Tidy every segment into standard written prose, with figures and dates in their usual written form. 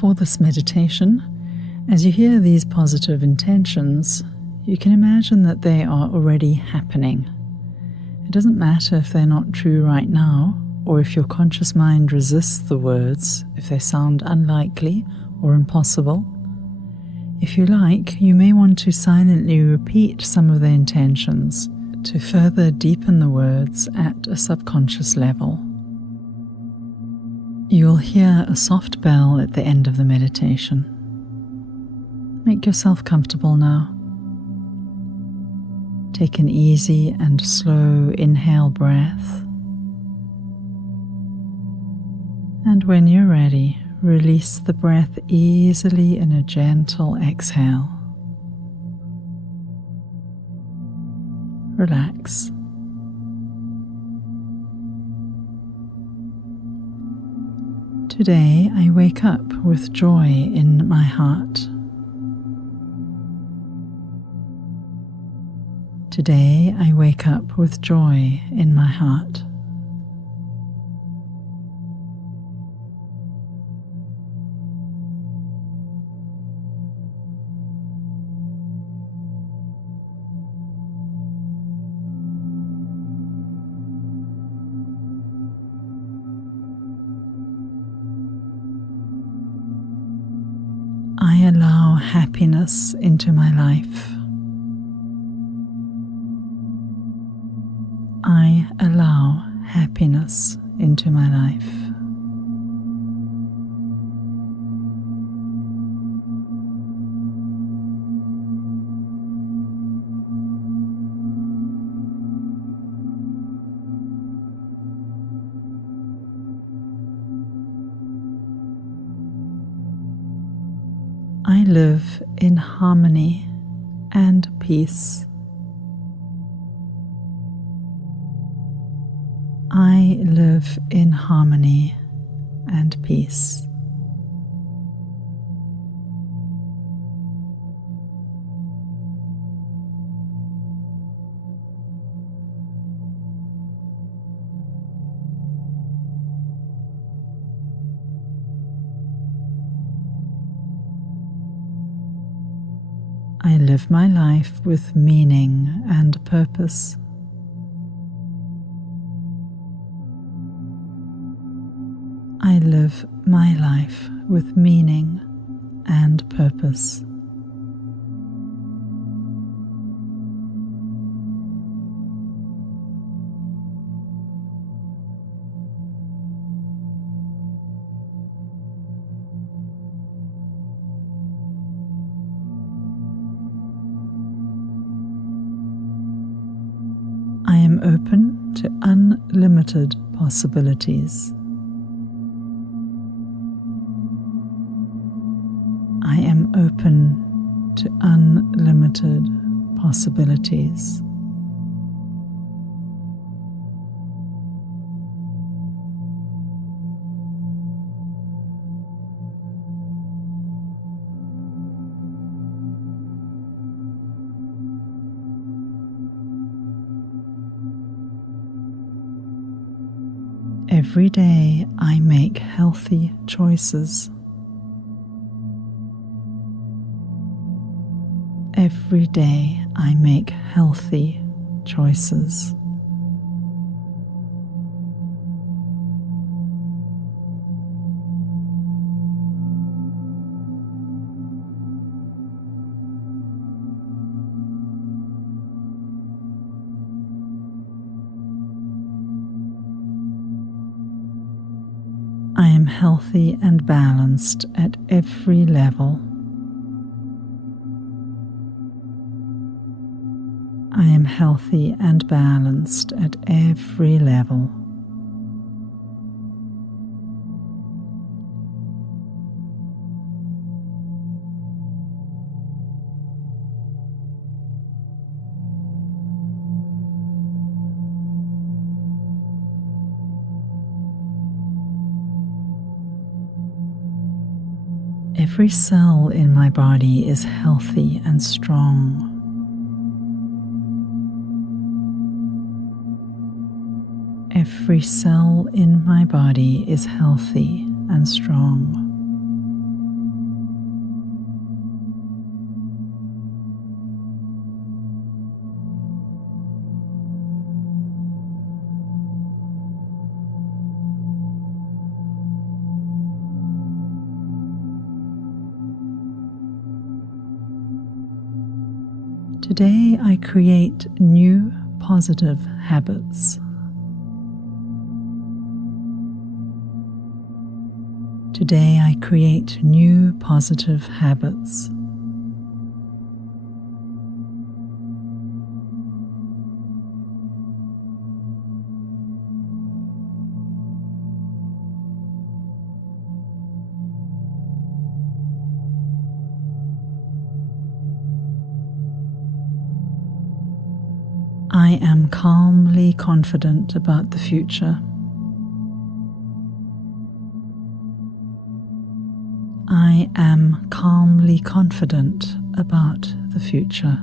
For this meditation, as you hear these positive intentions, you can imagine that they are already happening. It doesn't matter if they're not true right now, or if your conscious mind resists the words, if they sound unlikely or impossible. If you like, you may want to silently repeat some of the intentions to further deepen the words at a subconscious level. You'll hear a soft bell at the end of the meditation. Make yourself comfortable now. Take an easy and slow inhale breath. And when you're ready, release the breath easily in a gentle exhale. Relax. Today I wake up with joy in my heart. Today I wake up with joy in my heart. I allow happiness into my life. I allow happiness into my life. I live in harmony and peace. I live in harmony and peace. I live my life with meaning and purpose. I live my life with meaning and purpose. I am open to unlimited possibilities. I am open to unlimited possibilities. Every day I make healthy choices. Every day I make healthy choices. I am healthy and balanced at every level. I am healthy and balanced at every level. Every cell in my body is healthy and strong. Every cell in my body is healthy and strong. Today I create new positive habits. Today I create new positive habits. I am calmly confident about the future. I am calmly confident about the future.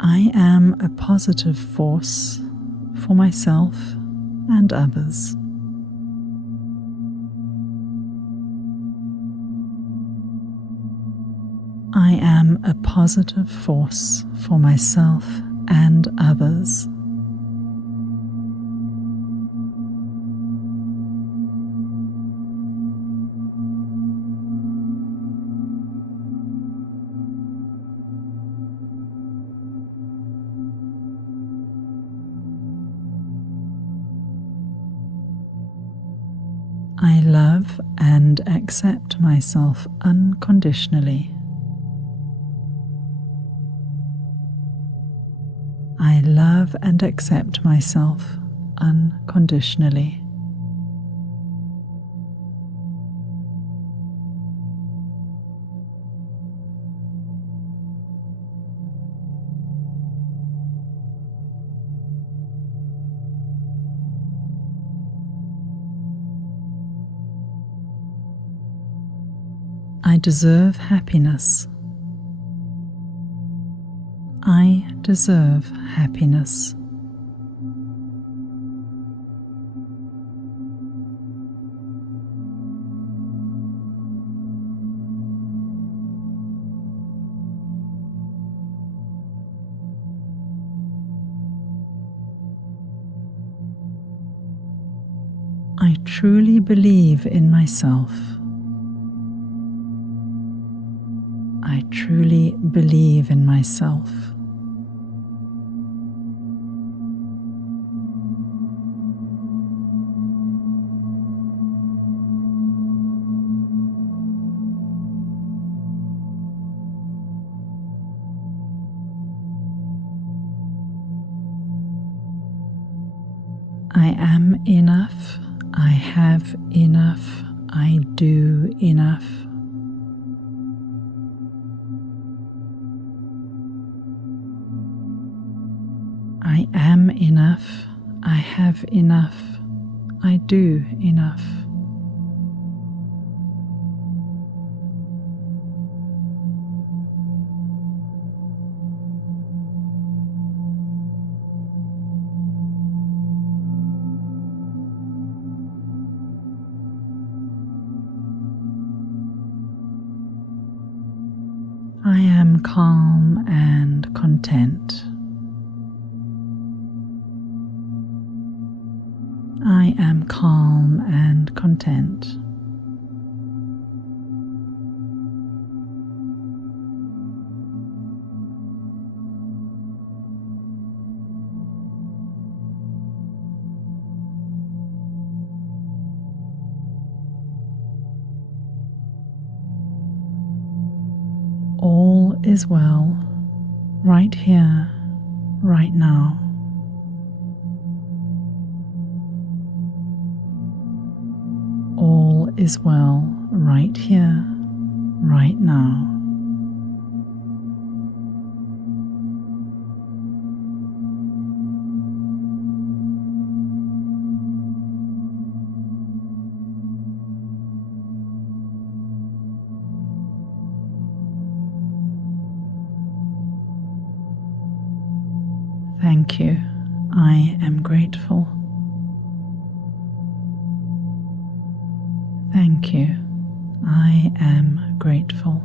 I am a positive force for myself and others. I am a positive force for myself and others. I love and accept myself unconditionally. I love and accept myself unconditionally. I deserve happiness. I deserve happiness. I truly believe in myself. I truly believe in myself. I am enough. I have enough. I do enough. I am enough. I have enough. I do enough. I am calm and content. I am calm and content. All is well, right here, right now. All is well, right here, right now. Thank you. I am grateful. Thank you. I am grateful.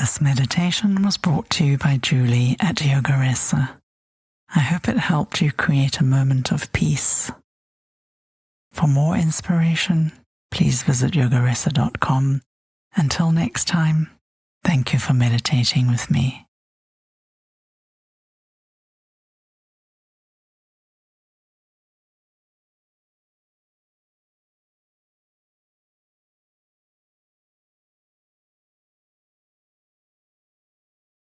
This meditation was brought to you by Julie at Yoga Nidra. I hope it helped you create a moment of peace. For more inspiration, please visit yoganidra.com. Until next time, thank you for meditating with me.